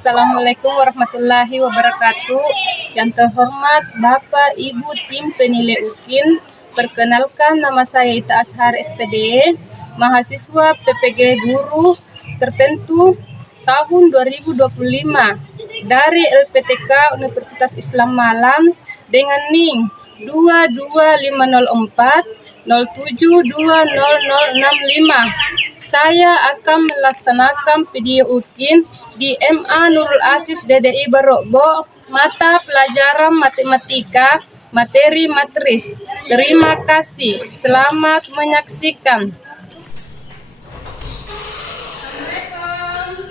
Assalamualaikum warahmatullahi wabarakatuh. Yang terhormat Bapak Ibu tim penilai UKIN, perkenalkan nama saya Ita Ashar SPD, mahasiswa PPG Guru tertentu tahun 2025 dari LPTK Universitas Islam Malang dengan NIM 22504 07200065. Saya akan melaksanakan video UKIN di MA Nurul Aziz DDI Barokbo, mata pelajaran matematika, materi matris. Terima kasih. Selamat menyaksikan.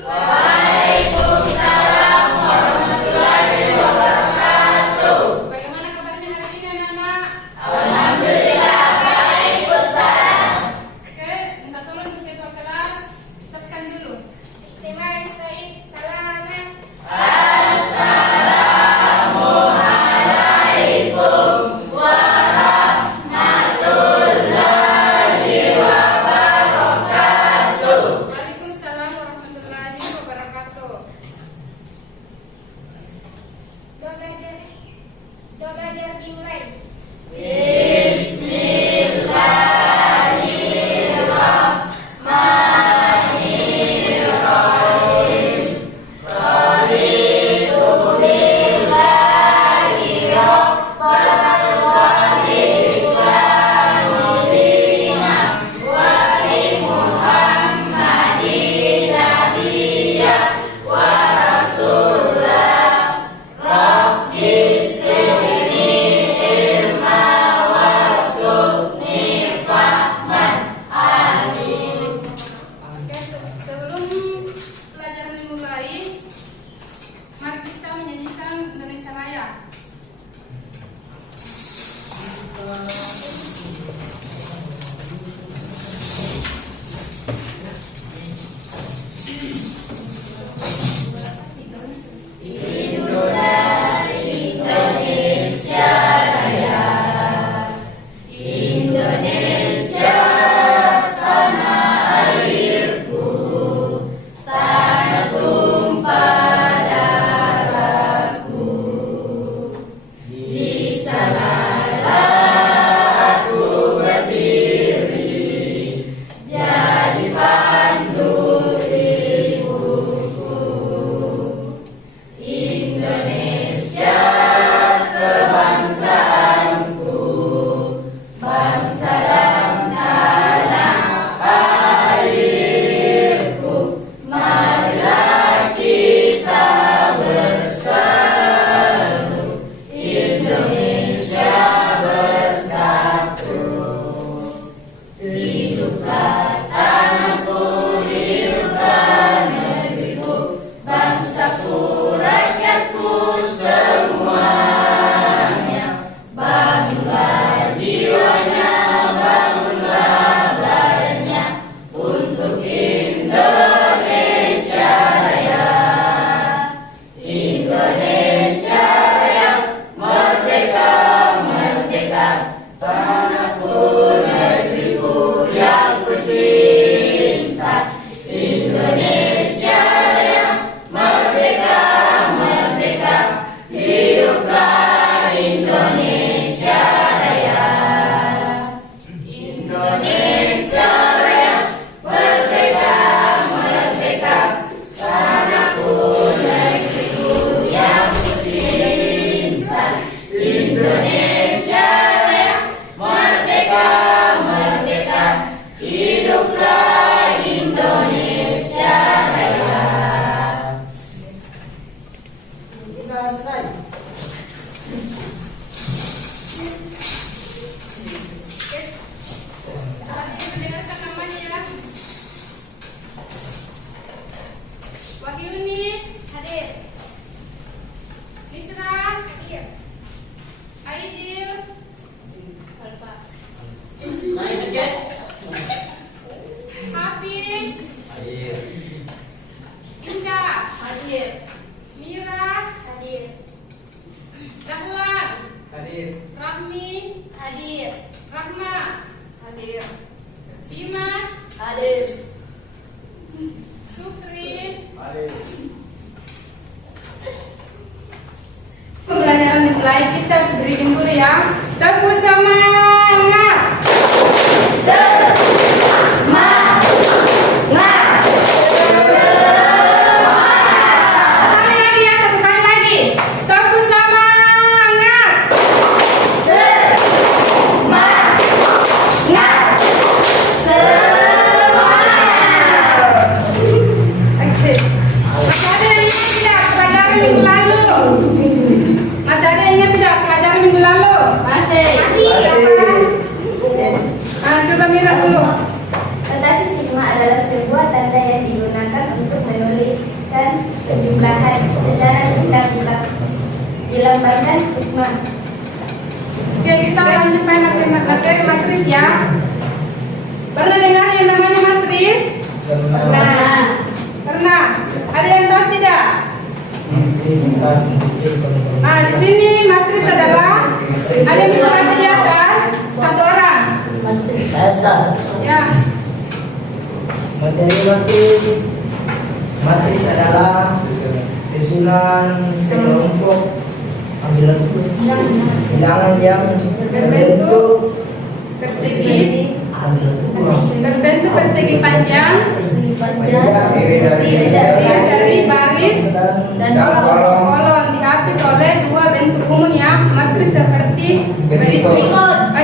Waalaikumsalam warahmatullahi wabarakatuh. Bagaimana kabarnya hari ini anak-anak? Alhamdulillah baik Ustaz. Oke, minta tolong untuk ketua kelas siapkan dulu. Assalamualaikum warahmatullahi wabarakatuh. Waalaikumsalam warahmatullahi wabarakatuh. Doa belajar dimulai. Bismillahirrahmanirrahim. Raditu billahi rabban wa bi'islami dinan wa bi Muhammadin nabiyyan wa rasulah. Rabbi sirni ilma warzuqni fahman. Amin. Oke, sebelum pelajaran dimulai, mari kita menyanyikan Indonesia Raya. Indonesia Raya, Indonesia tanah airku, tanah tumpah darahku. Di sanalah aku berdiri, jadi pandu ibuku. Indonesia kebangsaanku, bangsa dan tanah airku. Marilah kita bersatu, Indonesia bersatu. Hiduplah tanahku, hiduplah negeriku, bangsaku, rakyatku semuanya. Bangunlah jiwanya, bangunlah badannya untuk Indonesia Raya. Indonesia Raya, merdeka, merdeka, tanahku, negeriku yang ku cinta. Indonesia Raya, merdeka, merdeka, hiduplah Indonesia Raya. Indonesia Raya, merdeka, merdeka, tanahku, negeriku yang ku cinta. Indonesia Raya, merdeka, merdeka, hiduplah Indonesia Raya. Sudah selesai. Oke, tadi mendengarkan namanya ya. Wahyuni hadir. Isra hadir. Aidil Alfa. Hafiz Inja hadir. Mira hadir. Dahlan Hadir. Rahmi Hadir. Rahma Hadir. Dimas Hadir. Sukri Hadir. mulai kita breathing dulu ya. Tepuk semangat. Sekali lagi ya, satu kali lagi. Tepuk semangat. Oke. Masih ada yang ingat tidak pelajaran minggu lalu? Masih ada yang ingat tidak pelajaran minggu lalu? Masih. Coba Mira dulu. Notasi sigma adalah sebuah tanda yang digunakan untuk menuliskan penjumlahan secara singkat dilambangkan sigma. Oke, kita lanjut materi matris ya. Pernah dengar yang namanya matris? Pernah. Ada yang tahu tidak? Di sini matris adalah ada yang bisa baca di atas satu orang. Ya. Materi matris adalah susunan sekelompok ambilan bilangan yang Berbentuk persegi panjang dari baris dan kolom diapit oleh dua bentuk umum ya, matris seperti berikut.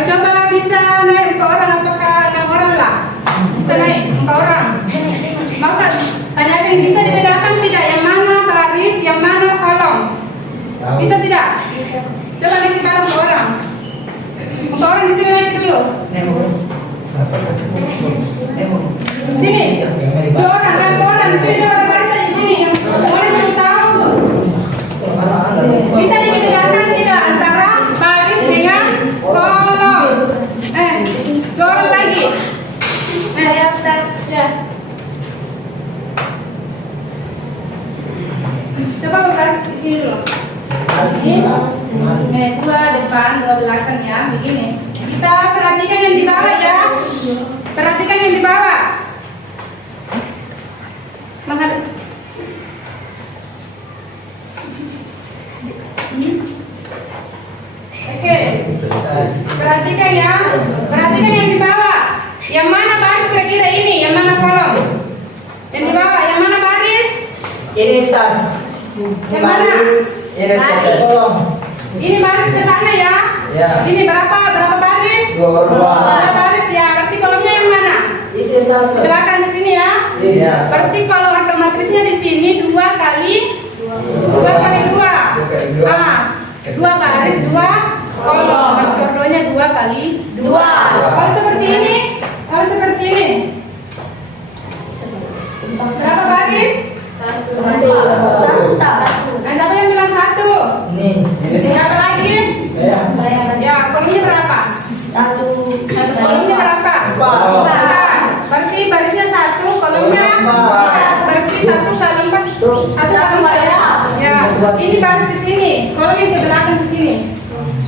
Coba bisa naik 4 orang apakah 6 orang lah? Bisa naik 4 orang. Mau tak tanyakan bisa dibedakan tidak yang mana baris, yang mana kolom? Bisa tidak? Coba naik ke dalam 4 orang. 4 orang di sini naik dulu. Sini. 2 orang, 6 orang di sini coba baca di sini yang boleh yang tahu. Bisa dibedakan tidak antara baris dengan kolom? 2 orang lagi. Di atas ya. Coba baris di sini dulu. Ini 2 depan, 2 belakang ya, begini. Kita perhatikan yang di bawah ya. Perhatikan yang di bawah. Menghadap. Oke. Perhatikan ya. Perhatikan yang di bawah. Yang mana baris kira-kira ini? Yang mana kolom? Yang di bawah, yang mana baris? ini tas. Yang mana? Ini tas kolom. Ini baris ke sana ya. Ya. Ini berapa baris? 2 2 baris ya. Berarti kolomnya yang mana? Itu salsa. Belakang di sini ya. Iya. Berarti kalau matrisnya di sini 2 kali 2. 2 baris 2 kolom. Berarti ordonya 2 kali 2. Kalau seperti ini, berapa baris? 1. Siapa yang bilang 1? Ini. Siapa lagi? Ya. Ya, kolomnya berapa? 1. Kolomnya berapa? 4. Berarti barisnya 1, kolomnya 4. Berarti 1 kali 4 1 ya. Ini baris di sini, kolom yang ke belakang di sini.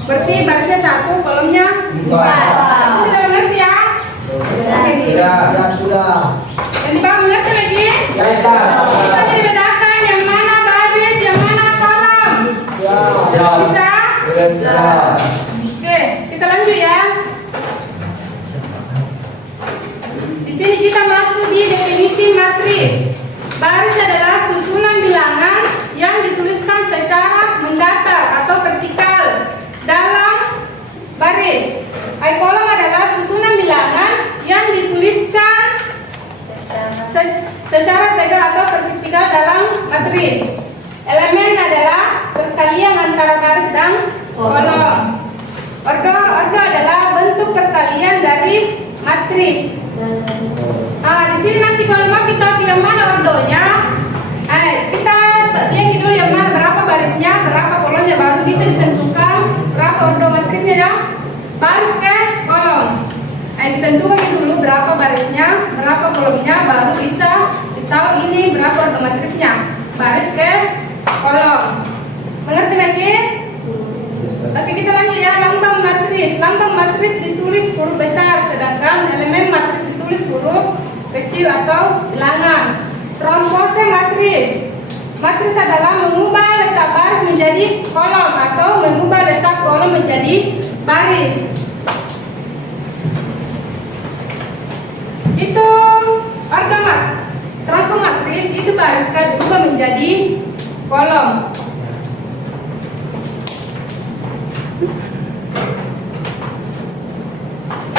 Berarti barisnya 1, kolomnya 4. Sudah mengerti ya? Sudah. Yang di bawah mengerti lagi? Ya, Bisa dibedakan yang mana baris, yang mana kolom? Bisa? Oke, kita lanjut ya. Di sini kita masuk di definisi matris. Baris adalah susunan bilangan yang dituliskan secara mengdatar atau vertikal dalam baris. Kolom adalah susunan bilangan yang dituliskan secara tegak atau vertikal dalam matris. Elemen adalah perkalian antara baris dan kolom. Ordo adalah bentuk perkalian dari matris. Di sini nanti kalau mau kita tahu yang mana ordonya, kita lihat dulu yang mana berapa barisnya, berapa kolomnya, baru bisa ditentukan berapa ordo matrisnya ya. Baris ke kolom. Ditentukan dulu berapa barisnya, berapa kolomnya, baru bisa ditahu ini berapa ordo matrisnya. Baris ke kolom. Mengerti lagi? Tapi kita lanjut ya, lambang matris. Lambang matris ditulis huruf besar, sedangkan elemen matris ditulis huruf kecil atau bilangan. Trombose matris. Matris adalah mengubah letak baris menjadi kolom atau mengubah letak kolom menjadi baris. Itu ordo transform matris itu baris berubah menjadi kolom.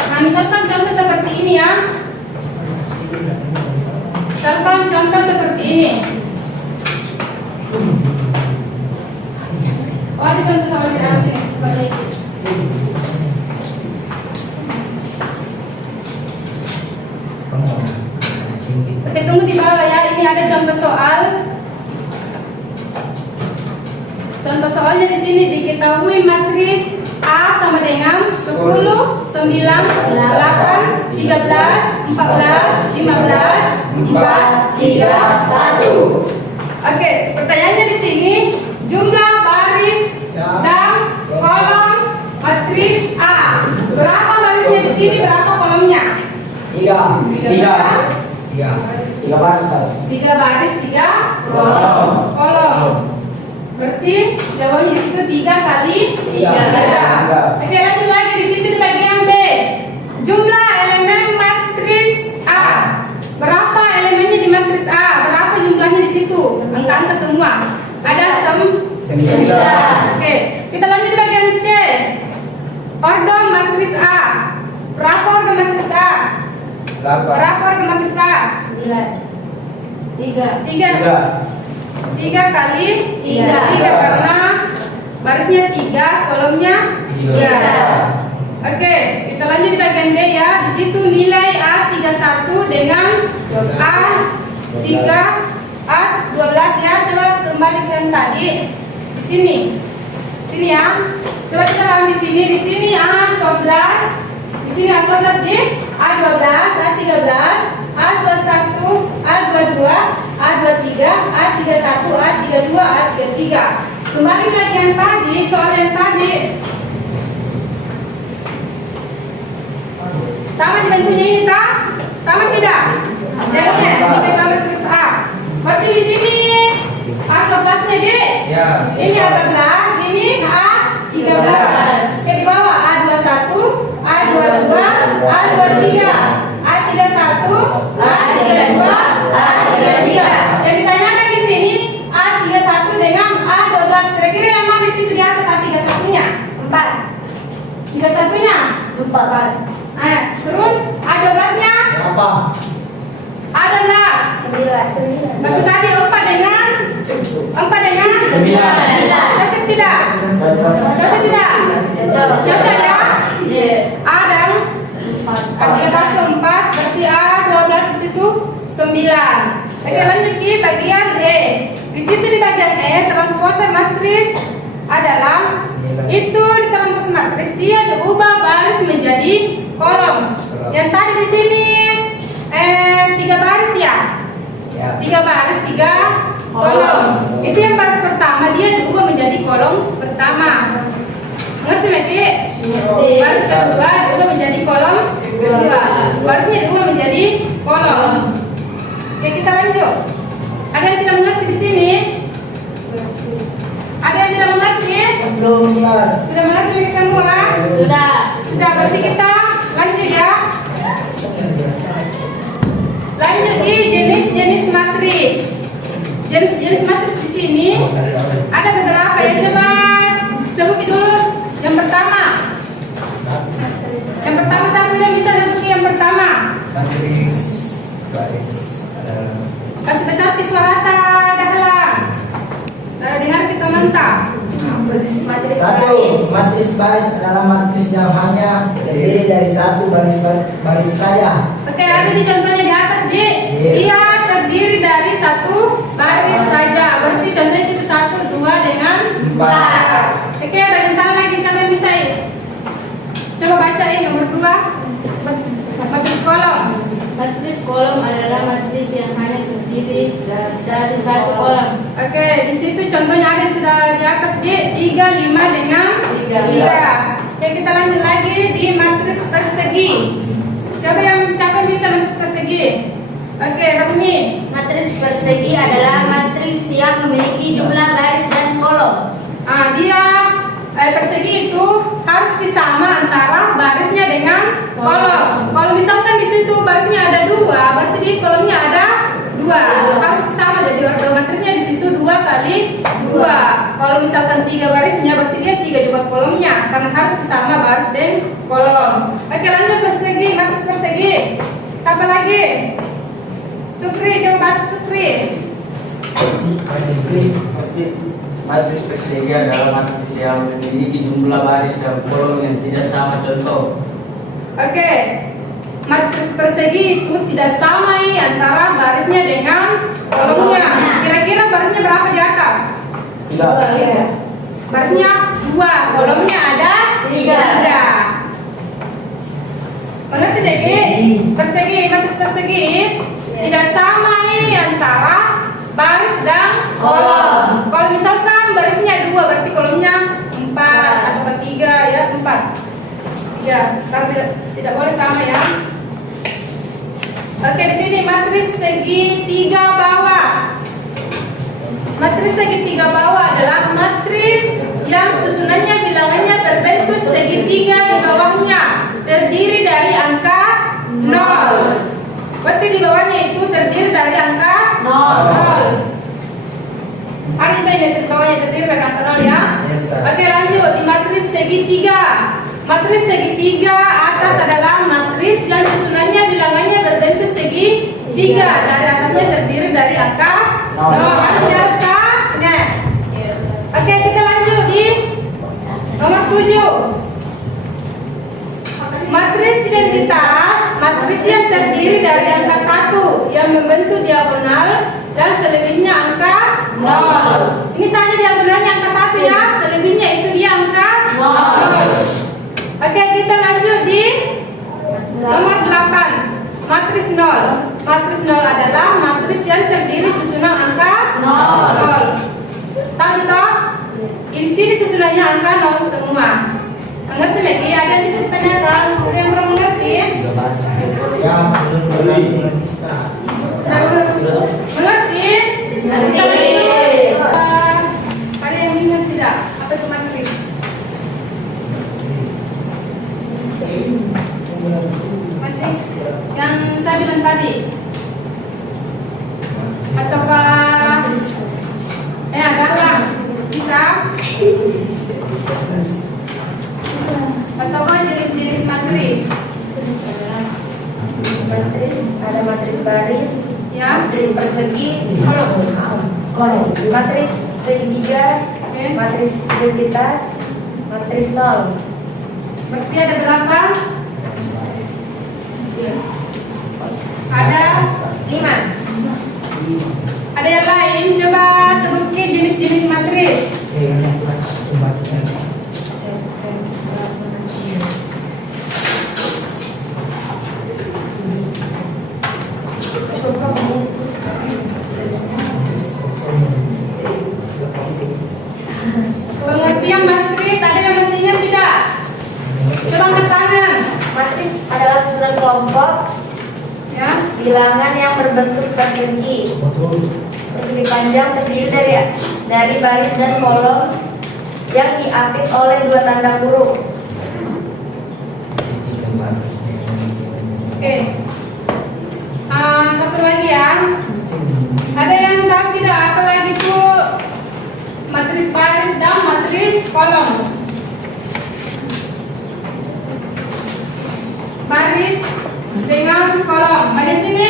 Nah, misalkan contoh seperti ini ya. Misalkan contoh seperti ini. Oh, ada contoh sama di dalam sini. Coba lihat. Oke, tunggu di bawah ya. Ini ada contoh soal. Contoh soalnya di sini diketahui matris A sama dengan 10, 9, 8, 13, 14, 15, 4, 3, 1. Oke, pertanyaannya di sini jumlah baris dan kolom matris A. Berapa barisnya di sini? Berapa kolomnya? 3 baris pas. 3 baris, 3 kolom. Berarti jawabannya di situ 3 kali 3. Oke, lanjut lagi di situ di bagian B. Jumlah elemen matris A. Berapa elemennya di matris A? Berapa jumlahnya di situ? Angka-angka semua. Ada 9. Oke, kita lanjut di bagian C. Ordo matris A. Berapa ordo matris A? Berapa ordo matris A? 3 kali 3 karena barisnya 3, kolomnya 3. Oke, kita lanjut di bagian B ya. Di situ nilai A31 dengan A3, A12 ya. Coba kembali ke yang tadi. Di sini ya. Coba kita ambil di sini. Di sini A11. Di sini A11 di A12, A13, A21, A22, A23, A31, A32, A33. Kembali lagi yang tadi, soal yang tadi. Sama dengan punya ini tak? Sama tidak? Jawabnya, kita sama terus A. Berarti di sini A11-nya di? Ini A12, ini A13. Oke, di bawah A21, A22, A23, A31, A32, A33. Yang ditanyakan di sini A31 dengan A12. Kira-kira yang mana di situ di atas A31-nya? 4. 31-nya? 4. Terus A12-nya? Berapa? A12. 9. Maksud tadi 4 dengan 9. Cocok tidak? Cocok tidak? Cocok ya? A dan A31 4, berarti A12 di situ 9. Oke, lanjut di bagian E. Di situ di bagian E transpose matris adalah itu di transpose matris dia diubah baris menjadi kolom. Yang tadi di sini 3 baris ya? 3 baris, 3 kolom. Itu yang baris pertama dia diubah menjadi kolom pertama. Ngerti Meki? Baris kedua diubah menjadi kolom kedua. Barisnya diubah menjadi kolom. Oke, kita lanjut. Ada yang tidak mengerti di sini? Ada yang tidak mengerti? Belum jelas. Sudah mengerti semua? Sudah. Berarti kita lanjut ya. Lanjut di jenis-jenis matris. Jenis-jenis matris di sini ada beberapa ya. Coba sebut dulu. Yang pertama siapa yang bisa sebut yang pertama? Matris baris. Kasih besar suarata dahalang. Lalu dengar kita mentah. Satu, matris baris adalah matris yang hanya terdiri dari satu baris saja. Oke, ada di contohnya di atas di. Iya, terdiri dari satu baris saja. Berarti contohnya situ 1, 2 dengan 4. Oke, bagian sana lagi kalian bisa ya. Coba bacain nomor 2. Matris kolom. Matris kolom adalah matris yang hanya terdiri dari satu kolom. Oke, di situ contohnya ada sudah di atas di 3, 5 dengan 3. Oke, kita lanjut lagi di matris persegi. Siapa yang bisa matris persegi? Oke, Rami. Matris persegi adalah matris yang memiliki jumlah baris dan kolom. Dia persegi itu harus sama antara barisnya dengan kolom. Kalau misalkan di situ barisnya ada 2, berarti di kolomnya ada 2. Harus sama, jadi ordo matrisnya di situ 2 kali 2. Kalau misalkan 3 barisnya, berarti dia 3 juga kolomnya, karena harus sama baris dan kolom. Oke, lanjut persegi, matris persegi. Siapa lagi? Sukri, coba bahas Sukri. Matris persegi adalah matris yang memiliki jumlah baris dan kolom yang tidak sama. Contoh. Oke, matris persegi itu tidak sama antara barisnya dengan kolomnya. Kira-kira barisnya berapa di atas? 3. Barisnya 2, kolomnya ada 3. Mengerti deh, Ki? Persegi, matris persegi tidak sama antara baris dan kolom. Kalau misalkan barisnya 2, berarti kolomnya 4 atau 3 ya, 4. 3, karena tidak boleh sama ya. Oke, di sini matris segi 3 bawah. Matris segi 3 bawah adalah matris yang susunannya bilangannya berbentuk segitiga di bawahnya, terdiri dari angka 0. Berarti di bawahnya itu terdiri dari angka 0. Ada itu yang di bawahnya terdiri dari angka 0 ya. Oke, lanjut di matris segi 3. Matris segi 3 atas adalah matris yang susunannya bilangannya berbentuk segi 3. Dari atasnya terdiri dari angka 0. Ada jelas kah? Nah. Oke, kita lanjut di nomor 7. Matris identitas, matris yang terdiri dari angka 1 yang membentuk diagonal dan selebihnya angka 0. Ini saja diagonalnya angka 1 ya, selebihnya itu dia angka 0. Oke, kita lanjut di nomor 8. Matris 0. Matris 0 adalah matris yang terdiri susunan angka 0. Tahu tak? Di sini susunannya angka 0 semua. Mengerti lagi? Ada yang bisa ditanyakan? Ada yang kurang mengerti? Mengerti? Ada yang ingat tidak? Apa itu matris? Masih? Yang saya bilang tadi? Atau agaklah bisa? Atau jenis-jenis matris? Matris ada matris baris, Ya. matris persegi, kolom. Matris segitiga, matris identitas, matris 0. Berarti ada berapa? Ada 5. Ada yang lain? Coba sebutkan jenis-jenis matris. Pengertian matris, ada yang masih ingat tidak? Coba angkat tangan. Matris adalah susunan kelompok Ya. bilangan yang berbentuk persegi. Persegi panjang terdiri dari baris dan kolom yang diapit oleh 2 tanda kurung. Oke. Satu lagi ya. Ada yang tahu tidak apa lagi itu matris baris dan matris kolom? Baris dengan kolom. Ada di sini?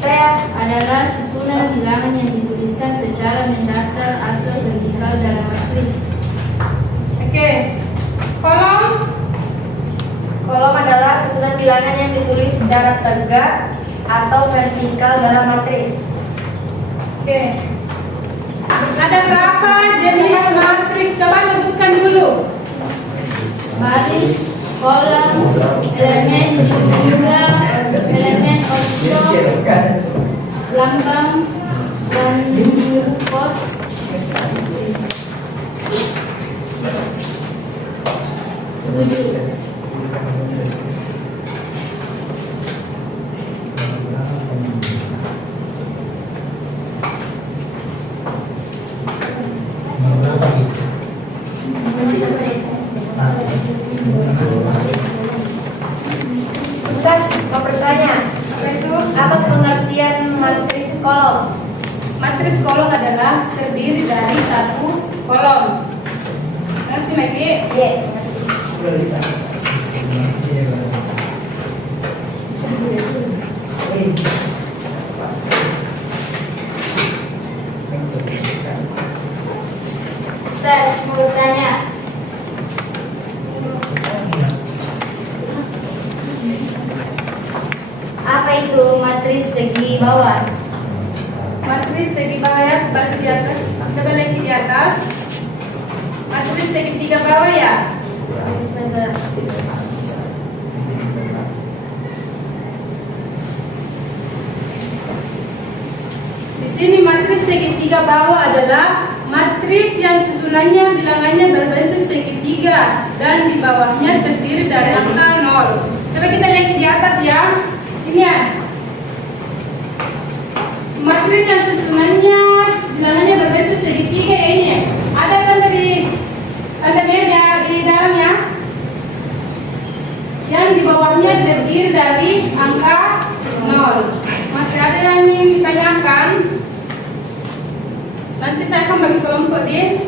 Saya adalah susunan bilangan yang dituliskan secara mendatar atau vertikal dalam matris. Oke. Kolom. kolom adalah susunan bilangan yang ditulis secara tegak atau vertikal dalam matris. Oke. Ada berapa jenis matris? Coba sebutkan dulu. Baris, kolom, elemen juga, elemen okto, lambang, dan pos. Berapa gitu? Tugas mau bertanya. Apa itu? Apa pengertian matris kolom? Matris kolom adalah terdiri dari satu kolom. Ngerti Meki? Iya. Ustaz, mau bertanya. Apa itu matris segi bawah? Matris segi bawah ya, baru di atas. Coba lagi di atas. Matris segitiga bawah ya. Di sini matris segitiga bawah adalah matris yang susunannya bilangannya berbentuk segitiga dan di bawahnya terdiri dari angka 0. Coba kita lihat di atas ya. Ini ya. Matris yang susunannya bilangannya berbentuk segitiga ya ini ya. Ada kan Anda lihat ya di dalamnya. Yang di bawahnya terdiri dari angka 0. Masih ada yang ingin ditanyakan? Nanti saya akan bagi kelompok di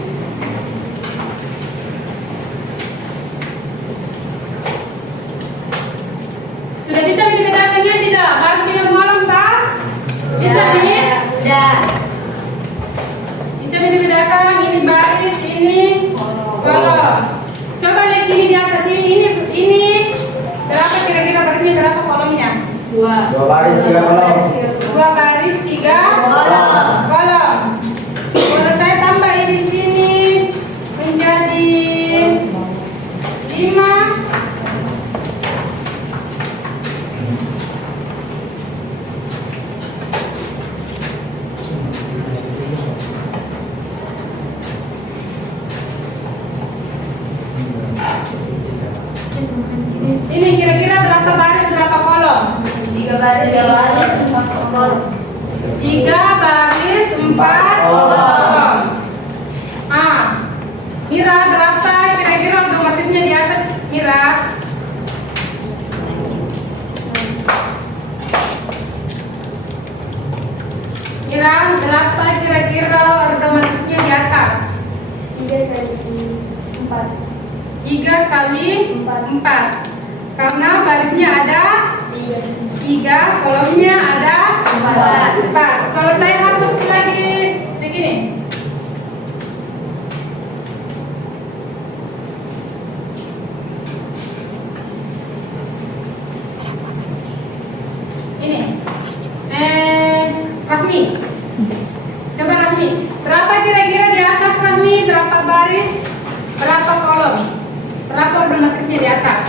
sudah bisa dibedakannya tidak? Baris ini kolom tak? Bisa nih? Sudah. Bisa dibedakan ini baris, ini kolom. Coba lihat ini di atas ini berapa kira-kira barisnya, berapa kolomnya? 2. 2 baris 3 kolom. 2 baris 3 kolom. Kalau saya tambah ini di sini menjadi 5. Ini kira-kira berapa baris berapa kolom? 3 baris, 4 kolom. 3 baris 4 kolom. Mira berapa kira-kira otomatisnya di atas Mira? Mira berapa kira-kira otomatisnya di atas? 3 kali 4. 3 kali 4. Karena barisnya ada 3, kolomnya ada 4. Kalau saya hapus lagi begini. Ini. Rahmi. Coba Rahmi. Berapa kira-kira di atas Rahmi? Berapa baris? Berapa kolom? Berapa otomatisnya di atas?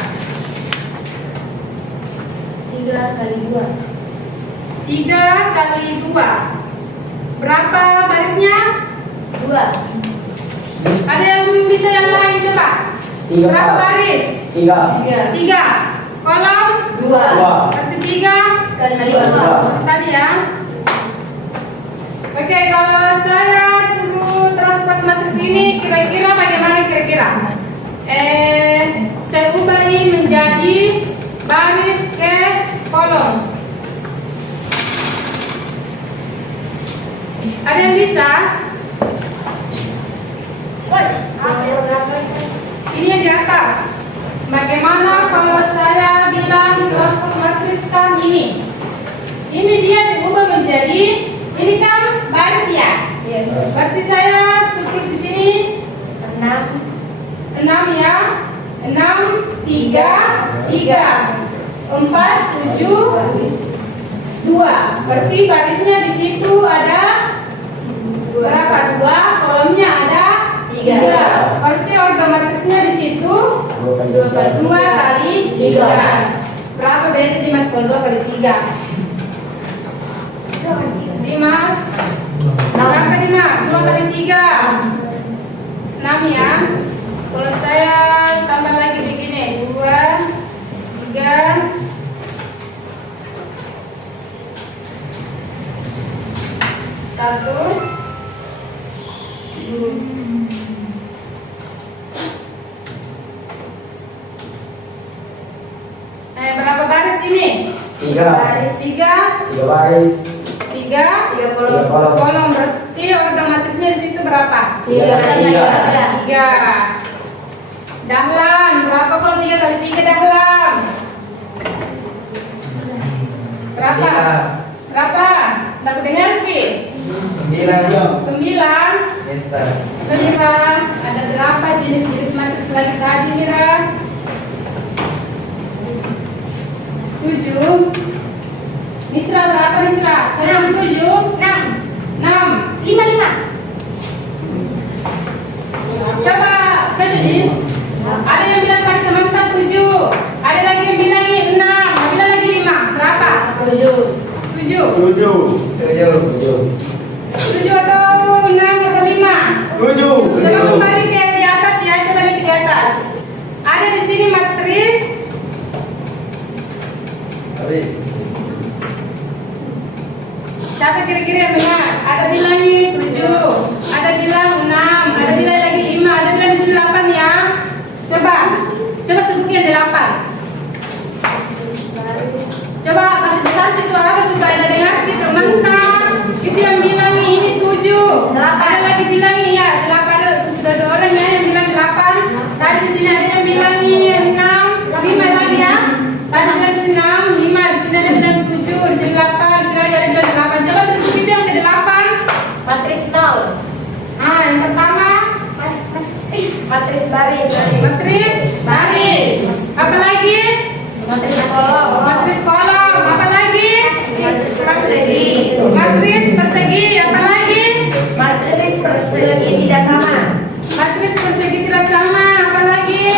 3 kali 2. 3 kali 2. Berapa barisnya? 2. Ada yang bisa yang lain coba? 3 Berapa baris? 3 3. Kolom? 2. Berarti 3 Kali dua. Tadi ya. Oke, kalau saya suruh terus pas matris ini kira-kira bagaimana kira-kira? Saya ubah ini menjadi baris ke kolom. Ada yang bisa? Ini yang di atas. Bagaimana kalau saya bilang transport matriskan ini? Ini dia diubah menjadi, ini kan baris ya? Berarti saya tulis di sini 6 ya. 6, 3, 4, 7, 2. Berarti barisnya di situ ada berapa? 2, kolomnya ada 3. Berarti otomatisnya di situ 2 kali 3. Berapa berarti Dimas kalau 2 kali 3? Dimas, berapa Dimas? 2 kali 3 6 ya. Kalau saya tambah lagi begini, 2, 3, 1, 2. Berapa baris ini? 3 3 baris, 3 kolom. kolom. Berarti order matrisnya di situ berapa? 3. 3. Dahlan, berapa kalau 3 kali 3 dahlan? Berapa? Berapa? Baku dengar Ki? 9. Mister. Mira, ada berapa jenis-jenis matris lagi tadi Mira? 7. Misra berapa Misra? 7. 6. 5. Coba jadi ada yang bilang tadi teman-teman 7, ada lagi yang bilang 6, ada lagi 5. Berapa? 7 atau 6 atau 5? 7. Coba kembali ke di atas ya, coba lagi di atas. Ada di sini matris. Siapa kira-kira yang benar? Ada bilang 7, ada bilang 6, ada bilang lagi 5, ada bilang di sini 8 ya. Coba sebutkan 8. Coba kasih diganti suara supaya ada dengar gitu, mantap. Itu yang bilang ini 7. Ada lagi bilang ya 8. Sudah ada orang ya yang bilang 8. Tadi di sini ada yang bilang 6, 5 lagi ya. Tadi di sini 6, 5, di sini ada bilang 7, di sini 8, di sini ada bilang 8. Coba sebut itu yang ke-8. Matris 0. Yang pertama Matris baris. matris baris. Apa lagi? Matris kolom. Matris kolom. Apa lagi? Matris persegi. Matris persegi. Apa lagi? Matris persegi tidak sama. Matris persegi tidak sama. Apa lagi?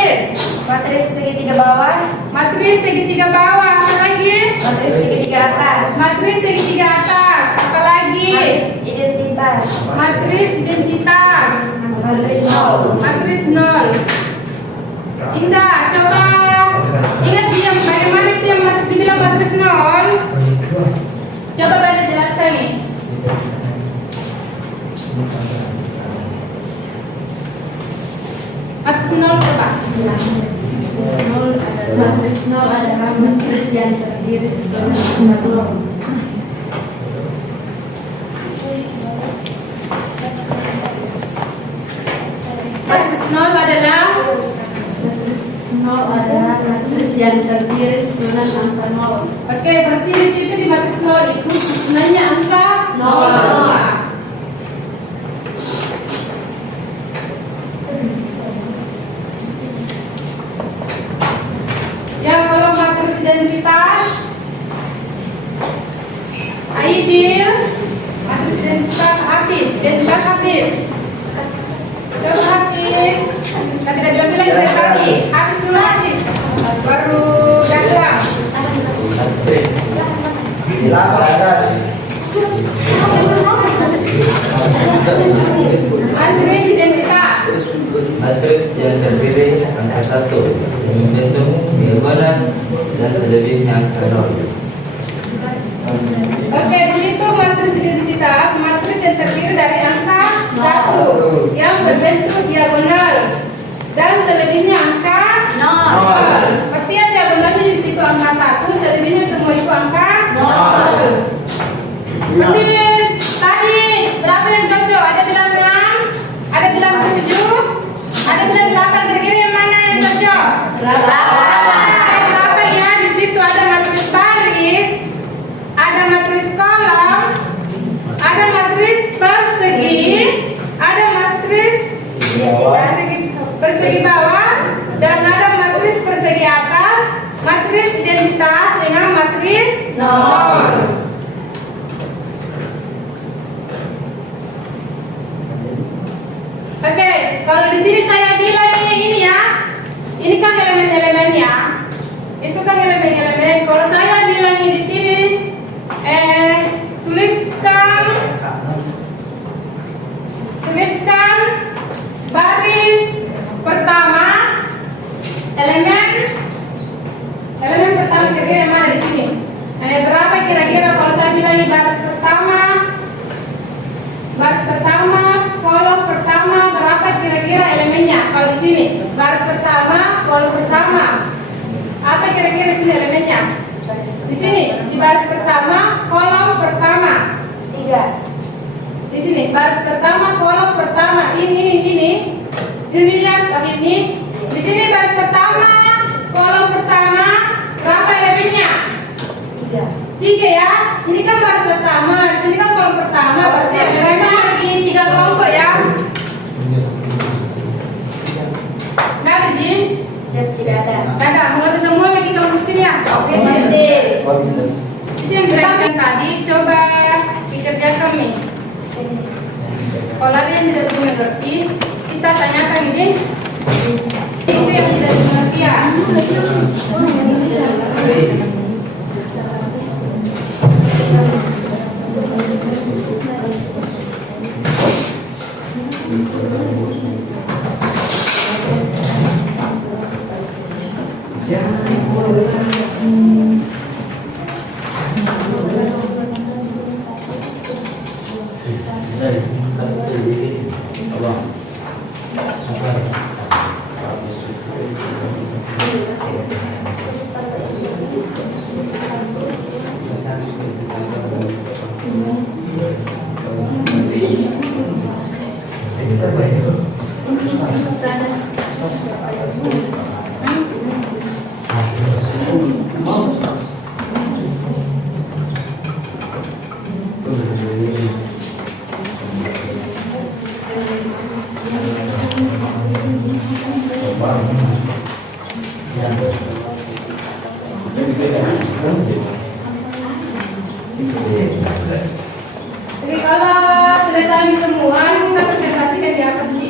Matris segitiga bawah. Matris segitiga bawah. Apa lagi? Matris segitiga atas. Matris segitiga atas. Apa lagi? Matris identitas. Matris identitas. Matris 0. Matris 0. Indah, coba ingat dia bagaimana itu yang dibilang matris 0. Coba Brenda jelaskan nih. Matris 0 coba. Matris 0 adalah matris yang terdiri dari kolom. Matris 0 adalah Matris 0 adalah matris yang terdiri susunan angka 0. oke, berarti di situ di matris 0 itu susunannya angka 0. Yang kalau matris identitas Aidil, matris identitas habis. Coba habis. Tadi bilang dari tadi. Habis dulu habis. Baru dagang. Di 8 atas. Matris identitas. Matris yang terdiri angka 1 menghitung diagonal dan selebihnya angka 0. Oke, begitu matris identitas. Matris yang terdiri dari angka 1 yang berbentuk diagonal dan selebihnya angka 0. Pasti yang diagonalnya di situ angka 1, selebihnya semua itu angka 0. Berarti tadi berapa yang cocok? Ada bilang 6, ada bilang 7, ada bilang 8. Kira-kira yang mana yang cocok? 8 ya. Di situ ada matris baris, ada matris kolom, ada matris persegi, ada matris persegi bawah, dan ada matris persegi atas, matris identitas dengan matris 0. Oke, kalau di sini saya bilang ini ya, ini kan elemen-elemennya, itu kan elemen-elemen. Kalau saya bilang di sini, tuliskan baris pertama. kira-kira yang mana di sini? Berapa kira-kira kalau saya bilang ini baris pertama, kolom pertama, berapa kira-kira elemennya? Kalau di sini baris pertama, kolom pertama, apa kira-kira di sini elemennya? Di sini di baris pertama, kolom pertama. 3. Di sini baris pertama, kolom pertama. Ini lihat ini. Di sini baris pertama, kolom pertama, berapa elemennya? 3 ya. Ini kan baris pertama, di sini kan kolom pertama, berarti elemennya lagi 3 kelompok ya. Nggak ada Jin? Tidak ada. Nggak ada. Mengerti semua bagi kamu di sini ya? Oke, Miss. Itu yang kita tadi, coba dikerjakan nih. Kalau ada yang tidak mengerti, kita tanyakan ini. Itu yang tidak mengerti ya. Jadi kalau selesai semua, kita presentasikan di atas ini.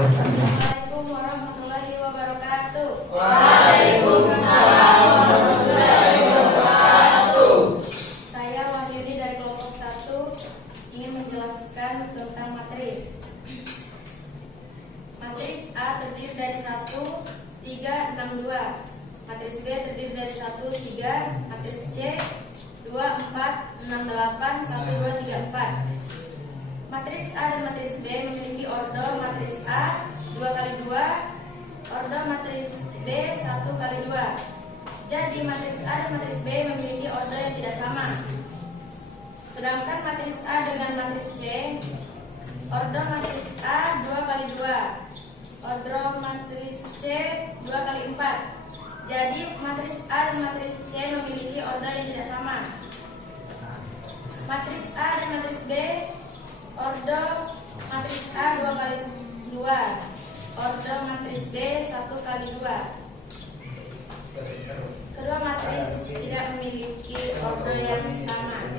Assalamualaikum warahmatullahi wabarakatuh. Saya Wahyudi dari kelompok 1 ingin menjelaskan tentang matris. Matris A terdiri dari 1, 3, 6, 2. Matris B terdiri dari 1, 3. Matris C 2, 4, 6, 8, 1, 2, 3, 4. Matris A dan matris B memiliki ordo matris A 2 kali 2, ordo matris B 1 kali 2. Jadi matris A dan matris B memiliki ordo yang tidak sama. Sedangkan matris A dengan matris C, ordo matris A 2 kali 2, ordo matris C 2 kali 4. Jadi matris A dan matris C memiliki ordo yang tidak sama. Matris A dan matris B, ordo matris A 2 kali 2, ordo matris B 1 kali 2. Kedua matris tidak memiliki ordo yang sama.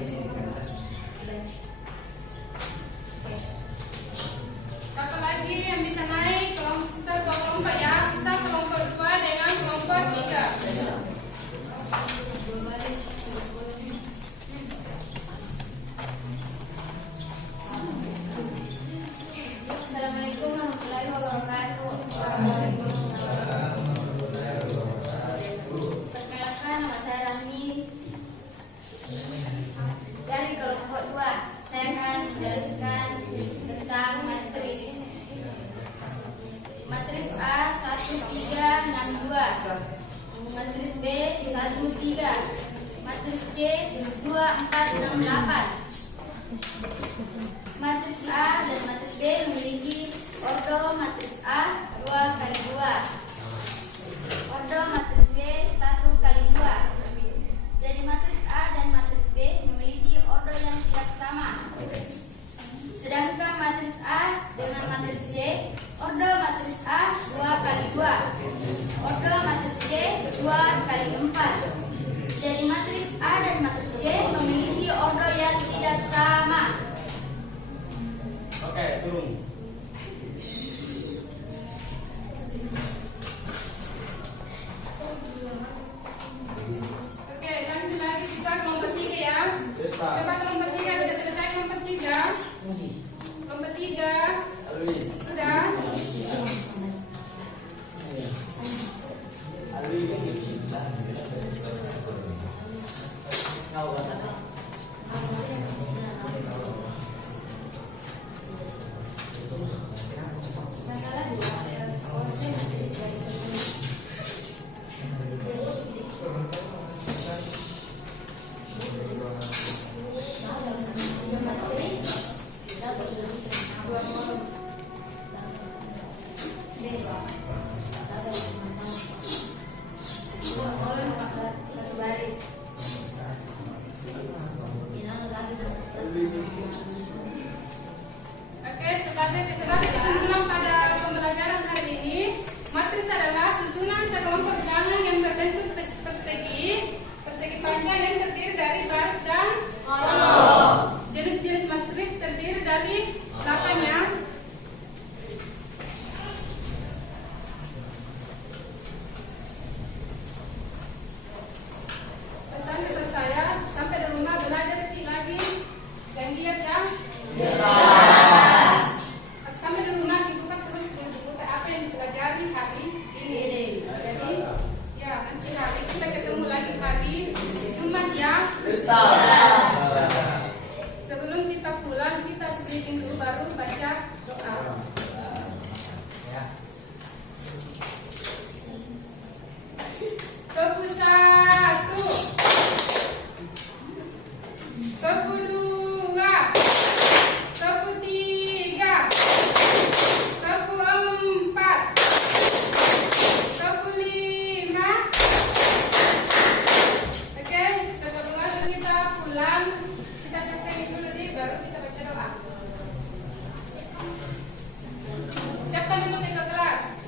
Satu lagi yang bisa naik sisa 2 kelompok ya, sisa kelompok 2 dengan kelompok 3. Assalamualaikum warahmatullahi wabarakatuh. Perkenalkan, nama saya Rahmi dari kelompok 2. Saya akan menjelaskan tentang matris. Matris A 1, 3, 6, 2. Matris B 1, 3. Matris C 2, 4, 6, 8. Matris A dan matris B memiliki ordo matris A 2 kali 2, ordo matris B 1 kali 2. Jadi matris A dan matris B memiliki ordo yang tidak sama. Sedangkan matris A dengan matris C, ordo matris A 2 kali 2, ordo matris C 2 kali 4. Jadi matris A dan matris C memiliki ordo yang tidak sama. Oke, turun. Coba kelompok 3 sudah selesai kelompok 3. Kelompok 3 sudah. Oke, sebagai kesimpulan pada pembelajaran hari ini, matris adalah susunan sekelompok bilangan yang berbentuk persegi panjang yang terdiri dari baris dan kolom. Jenis-jenis matris terdiri dari 8 ya. Pesan-pesan saya, sampai di rumah belajar lagi dan lihat ya. Sampai di rumah dibuka terus dibuka apa yang dipelajari hari ini. Jadi ya nanti hari kita ketemu lagi hari Jumat ya. Sebelum kita pulang kita speaking dulu baru baca doa. Kepu 1, kepu 2, kepu 3, kepu 4, kepu 5. Oke, setelah pengajian kita pulang, kita siapkan dulu deh, baru kita baca doa. Siapkan dulu ke kelas.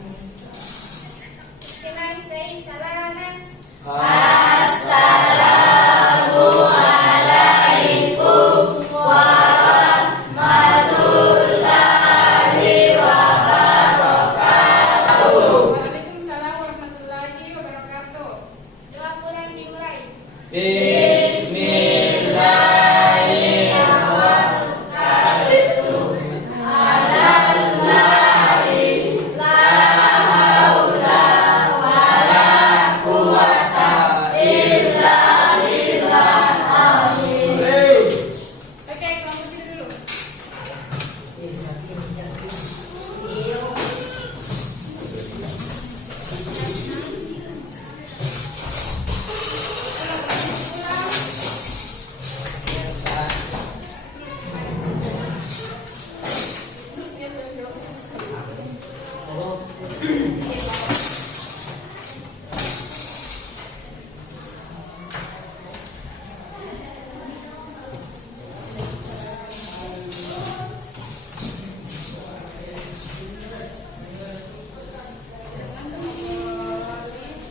Can I say salaman? Waalaikumsalam warahmatullahi wabarakatuh. Doa pulang dimulai. Oke, kelompok sini dulu.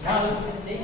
Kalau sedih